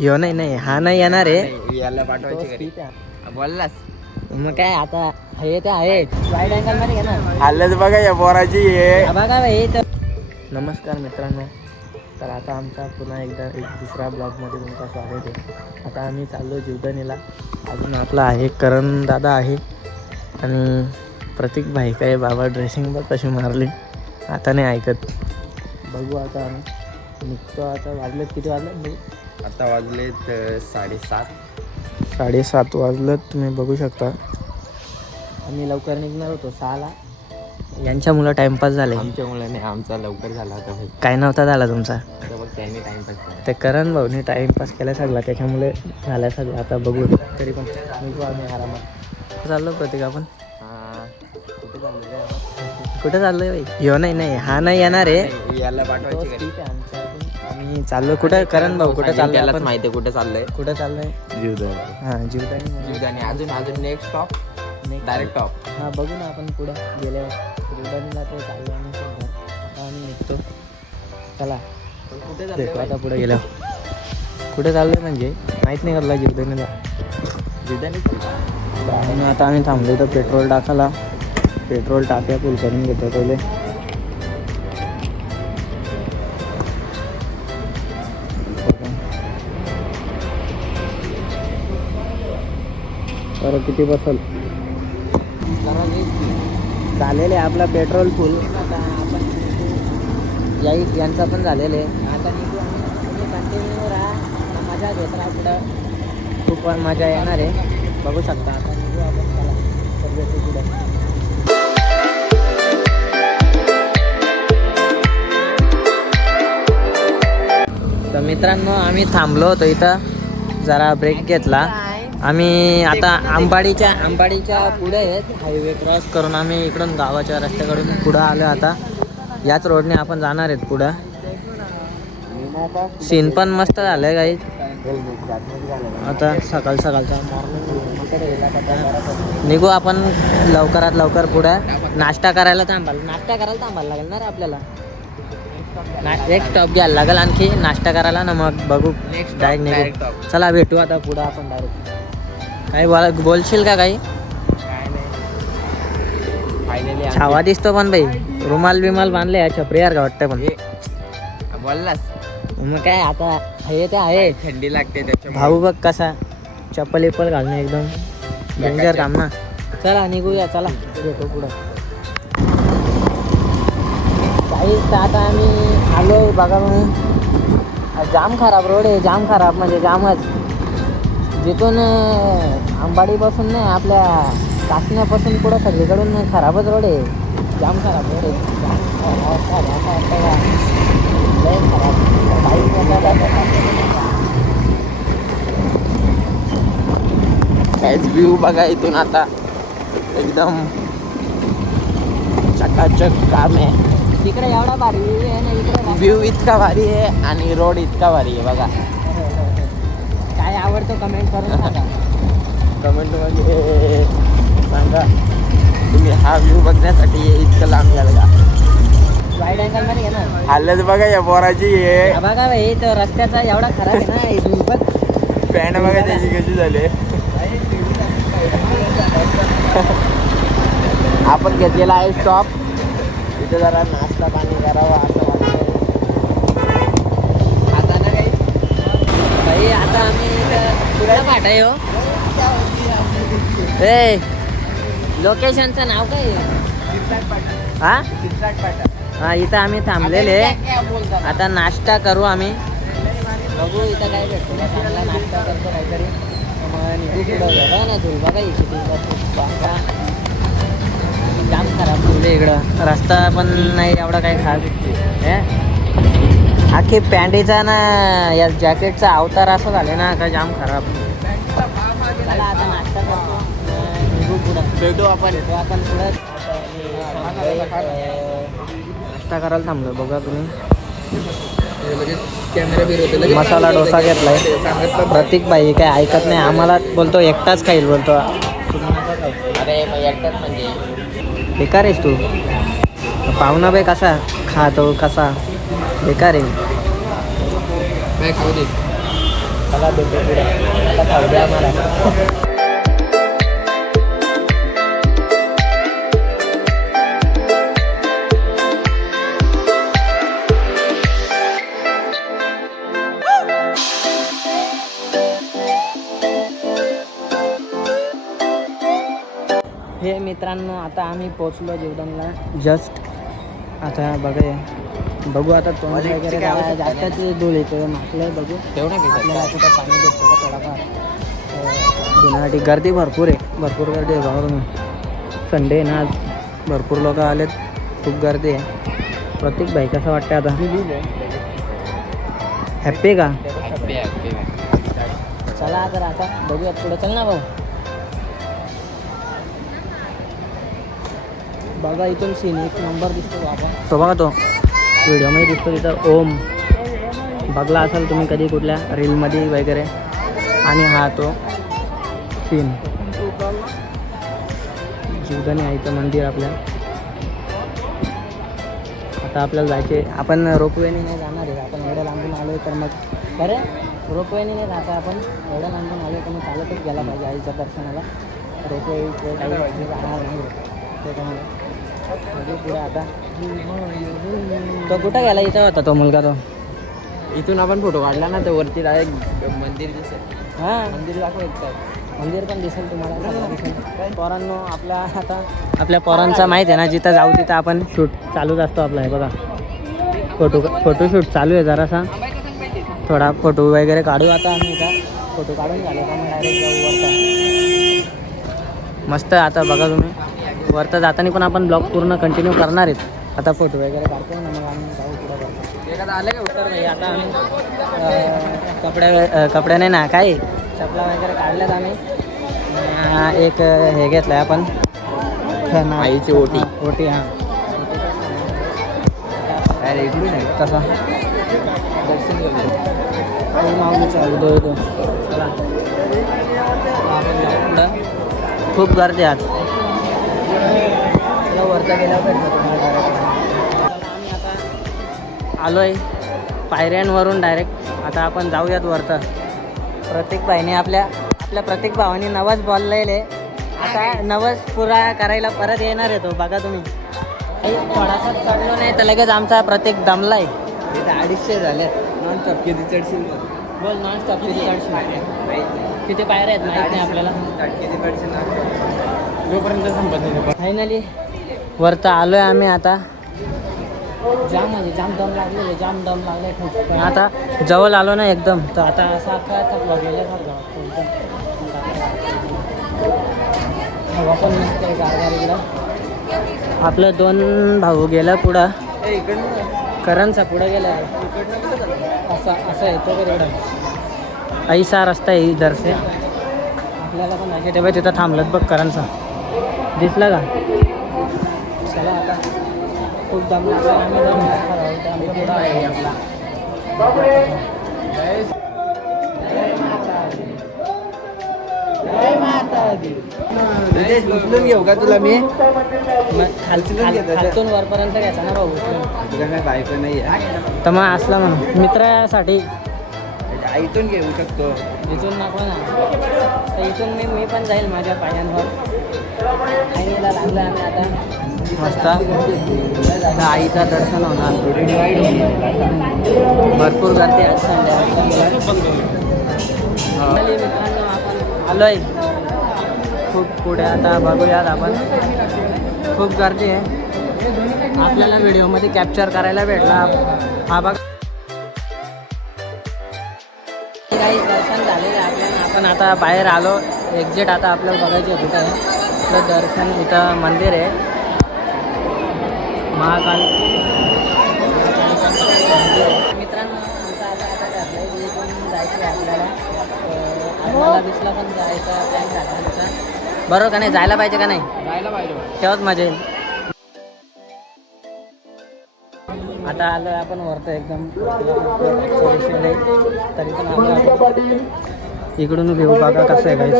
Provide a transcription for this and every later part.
यो नाही हा नाही येणार आहे. याला पाठवायची घरी. बोललास मग काय आता हे ते आहे वाईड अँगल मध्ये घे ना. आलंच बघा या पोराची हे. बघा हे तर. नमस्कार मित्रांनो, तर आता आमचा पुन्हा एकदा एक दुसऱ्या ब्लॉगमध्ये तुमचं स्वागत आहे. आता आम्ही चाललो जीवदानीला. अजून आपला आहे करण दादा आहे आणि प्रतीक भाई काय बाबा ड्रेसिंग बघ कशी मारली. आता नाही ऐकत. बघू आता आम्ही निघतो. आता वाजलेत किती वाजलेत? आता वाजलेत 7:30. 7:30 वाजलं. तुम्ही बघू शकता. आम्ही लवकर निघणार होतो 6ला. यांच्या मुलं टाइमपास झाले. आमच्या मुलाने आमचा लवकर झाला होता भाई. काय नव्हता झाला तुमचा? तर मग त्यांनी टाइमपास केला. ते करण भाऊने टाइमपास केला सगळा, त्याच्यामुळे झाला सगळं. आता बघू. तरी पण निघू आम्ही आरामात. चाललो प्रतीक आपण. कुठे चाललेलं आहे? कुठे चाललोय भाई? यो नाही हा नाही येणार आहे. याला पाठवायची घरी. ठीक आहे आमच्या. आम्ही चाललो कुठे? करण भाऊ कुठे चाललोय? त्यालाच माहिती आहे कुठे चाललंय. कुठे चाललोय? जीवदानी. हां जीवदानी. जीवदानी. अजून नेक्स्ट स्टॉप डायरेक्ट टॉप. हां बघू ना आपण पुढे गेल्यावर. जीवदानीला ते चाललो आम्ही सध्या. आता आम्ही निघतो. चला कुठे भेटू आता पुढे गेल्यावर. कुठे चाललोय म्हणजे माहीत नाही करला जीवदानीला. जीवदानी आता आम्ही थांबलो तर पेट्रोल टाकायला. पेट्रोल टाक्या फुल करून घेतो पहिले. बरं किती बसल? झालेलं आहे आपला पेट्रोल फुल. आता आपण यांचा पण झालेलं आहे. आता निघू आम्ही. कंटिन्यू राहा, मजा घेत राहा. पुढं खूप मजा येणार आहे. बघू शकता. आता निघू आपण. चला तर भेटू पुढं. तर मित्रांनो आम्ही थांबलो होतो इथं, जरा ब्रेक घेतला. आम्ही आता आंबाडीच्या पुढे आहेत. हायवे क्रॉस करून आम्ही इकडून गावाच्या रस्त्याकडून पुढं आलो. आता याच रोडने आपण जाणार आहेत पुढं. सीन पण मस्त झालं काही. आता सकाळचा निघू आपण लवकरात लवकर पुढं. नाश्ता करायला थांबायला लागेल ना रे आपल्याला. एक स्टॉप घ्यायला लागेल आणखी नाश्ता करायला ना, मग बघू डायरेक्ट निघू. चला भेटू आता पुढं आपण डायरेक्ट. काही बोलशील का काही? छावा दिसतो पण भाई. रुमाल बिमाल बांधले या छपरी यार का वाटतं पण. बोललास मग काय आता हे ते आहे. थंडी लागते त्याच्या. भाऊ बघ कसा चप्पल घालणं एकदम डेंजर काम ना. चला निघूया. चला भेटू पुढं. काहीच आता आम्ही आलो बघा. जाम खराब रोड आहे. जाम खराब म्हणजे जामच. जिथून अंबाडीपासून नाही आपल्या कासण्यापासून पुढं सगळीकडून खराबच रोड आहे. जाम खराब रोड आहे. काहीच व्ह्यू बघा इथून आता एकदम चकाचक काम आहे. तिकडे एवढा भारी आहे ना. इकडे व्ह्यू इतका भारी आहे आणि रोड इतका भारी आहे बघा. काय आवडतं कमेंट करून सांगा. कमेंटमध्ये सांगा तुम्ही हा व्ह्यू बघण्यासाठी इतकं लांब झालं का. वाईड अँगल मध्ये घे ना. आलंच बघा या पोराची हे. बघा भाई तो रस्त्याचा एवढा खराब आहे ना. इथून बघ पॅन्ट बघा त्याची कशी झाली. आपण घेतलेला आहे स्टॉप. इथे जरा नाश्ता पाणी करावा असं वाटतं. आता ना काही भाई आता आम्ही कुठला पाठ आहे हो? ए लोकेशनचं नाव काय हा? हा इथं आम्ही थांबलेले. आता नाश्ता करू आम्ही. बघू इथं काय भेटतो ना. चांगला नाश्ता करतो काहीतरी. मग निघू पुढं. बघा ना धूल बघा इथे. जाम खराब तुझे इकडं. रस्ता पण नाही एवढा काही खास. आखी पॅन्टीचा ना या जॅकेटचा अवतार असं झाले ना का जाम खराब. चला आता नाश्ता करतो. निघू पुढं. भेटू आपण पुढं नाश्ता करायला थांबलो. बघा तुम्ही मसाला डोसा घेतलाय. प्रतीक भाई काय ऐकत नाही आम्हाला. बोलतो एकटाच खाईल बोलतो. अरे एकटाच म्हणजे बेकार आहेस तू. पाहुणा बाई कसा खातो कसा बेकार आहे. काय खाऊ दे. बघा भेटू पुढे. आता खाऊ द्या आम्हाला. हे मित्रांनो आता आम्ही पोचलो जीवदानला जस्ट. आता बघू आता तोंड वगैरे जास्तच धूळ येतो मागलं बघू तेवढं आपल्याला कुठं पाणी भेटतो का थोडाफार. धुण्यासाठी गर्दी भरपूर गर्दी आहे बघा तुम्ही. संडे आहे ना आज, भरपूर लोक आलेत, खूप गर्दी आहे. प्रत्येक भाई कसं वाटतं आता हॅप्पी का? चला तर आता बघूया पुढं. चल ना भाऊ. बघा इथून सीन एक नंबर दिसतो आपण. तो बघा तो व्हिडिओमध्ये दिसतो तिथं ओम. बघला असाल तुम्ही कधी कुठल्या रीलमध्ये वगैरे. आणि हा तो सीन जीवदानी आईचं मंदिर आपल्या. आता आपल्याला जायचे. आपण रोपवेने नाही जाणार आहे. आपण एवढं लांबून आलो तर मग अरे रोपवेने नाही जायचं. आपण एवढं लांबून आलो तर मग चालतच गेला पाहिजे आईच्या दर्शनाला. रोपवे काही जाणार नाही त्याच्यामुळे पुढे. आता तो कुठं गेला? इथं होता तो मुलगा. तो इथून आपण फोटो काढला ना तर वरती डायरेक्ट मंदिर दिसेल. हां मंदिर दाखवायचं. मंदिर पण दिसेल तुम्हाला दिसेल. पोरांनो आपल्या पोरांचा माहीत आहे ना, जिथं जाऊ तिथं आपण शूट चालूच असतो आपला. हे बघा फोटोशूट चालू आहे जरासा. थोडा फोटो वगैरे काढू आता आम्ही. का फोटो काढून झाले का मग डायरेक्ट जाऊ वरता. मस्त. आता बघा तुम्ही वरता जाताना पण आपण ब्लॉग पूर्ण कंटिन्यू करणार आहेत. आता फोटो वगैरे काढतो ना मग आम्ही जाऊ पुढं. एखादा आलं का उत्तर नाही. आता आम्ही कपड्याने ना काय चपला वगैरे काढल्यात आम्ही. एक हे घेतलं आहे आपण आईची ओटी. ओटी. हां काय इकडून आहे कसा दर्शन घेऊन आई माऊलीचा उदय. चला पुढं खूप गर्दी आज. वरता गेल्यावर आम्ही आता आलो आहे पायऱ्यांवरून डायरेक्ट. आता आपण जाऊयात वरतं. प्रत्येक भाईने आपल्या प्रत्येक भावाने नवस बोललेले. आता नवस पुरा करायला परत येणार आहे तो. बघा तुम्ही थोडासा चढलो नाही तर लगेच आमचा प्रत्येक दमला आहे. 250 झाले नॉन स्टॉप. किती चढशील बोल नॉन स्टॉप किती चढशील? किती पायऱ्या आहेत माहीत नाही आपल्याला. किती चढशील जोपर्यंत संपत नाही. फायनली वरतं आलो आहे आम्ही. आता जाम दम लागले खूप. पण आता जवळ आलो ना एकदम तर आता असा थकवा गेल्यासारखं वाटतं एकदम. हवा पण मस्त आहे गारगार इकडं. आपलं 2 भाऊ गेलं पुढं. करणचा पुढं गेला असं येतो का तिकडं. ऐसा रस्ता आहे इधर से. आपल्याला पण माहिती तेव्हा तिथं थांबलत बघ करणचा. दिसला का? चला आता खूप दम लागला. आम्ही पुढं आहे आपला. उचलून घेऊ का तुला मी? खालतून वरपर्यंत घ्यायचा ना भाऊ. तुला काय बायको नाही आहे तर मग असला म्हणून मित्रासाठी इथून घेऊ शकतो. इथून नको ना. तर इथून मी पण जाईल माझ्या पायांवर. आईला लागलं आम्ही आता मस्त. आता आईचं दर्शन होणार. भरपूर गर्दी आज मित्रांनो आपण आलो आहे खूप पुढे. आता बघूयात आपण. खूप गर्दी आहे. आपल्याला व्हिडिओमध्ये कॅप्चर करायला भेटला. हा बघ काही दर्शन झालेलं आहे आपल्याला. आपण आता बाहेर आलो. एक्झिट आता आपल्याला बघायचं कुठं आहे. आपलं दर्शन इथं मंदिर आहे महाकाल. मित्रांनो आमचा आता ठरलं आहे की इथून जायचं आहे आपल्याला. आपल्याला दिसला पण जायचा प्लॅन झाला आमचा. बरोबर का नाही? जायला पाहिजे का नाही? जायला पाहिजे. तेव्हाच मजा येईल. आता आलो आपण वरतं एकदम. तरी पण आलो. इकडून व्ह्यू बघा कसं आहे काही.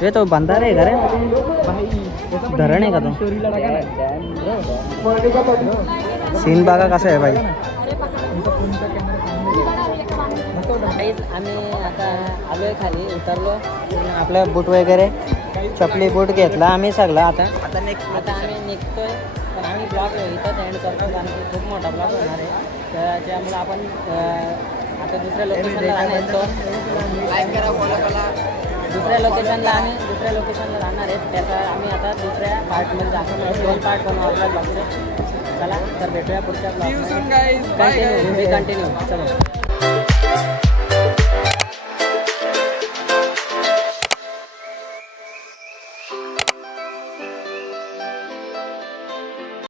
हे तो बंधारा आहे का रे? धरण आहे का तो? सीन बघा कसं आहे भाई. गाईज आम्ही आता आलो आहे खाली उतरलो आपलं बूट वगैरे चपली बूट घेतला आम्ही सगळं आता आता नेक्स्ट आता आम्ही निघतोय पण आम्ही ब्लॉग इथंच एंड करतो कारण की खूप मोठा ब्लॉग होणार आहे तर त्यामुळे आपण आता दुसऱ्या लोकेशनला जाणार लाईक करा फॉलो करा दुसऱ्या लोकेशनला जाणार आहेत त्याचा आम्ही आता दुसऱ्या पार्टमध्ये दाखवणार 2 पार्ट बनवू आपल्या ब्लॉगचे चला तर भेटूया पुढच्या ब्लॉग कंटिन्यू चलो